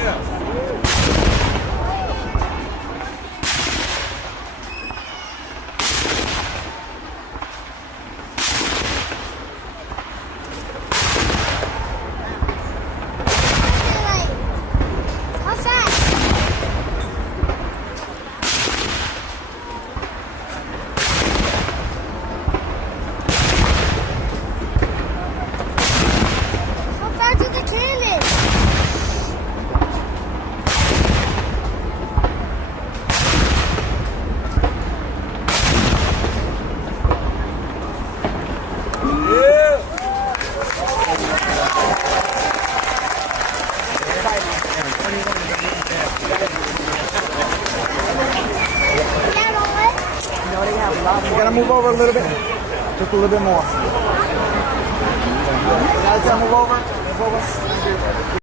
You gotta move over a little bit. Just a little bit more. Guys, gotta move over. Move over.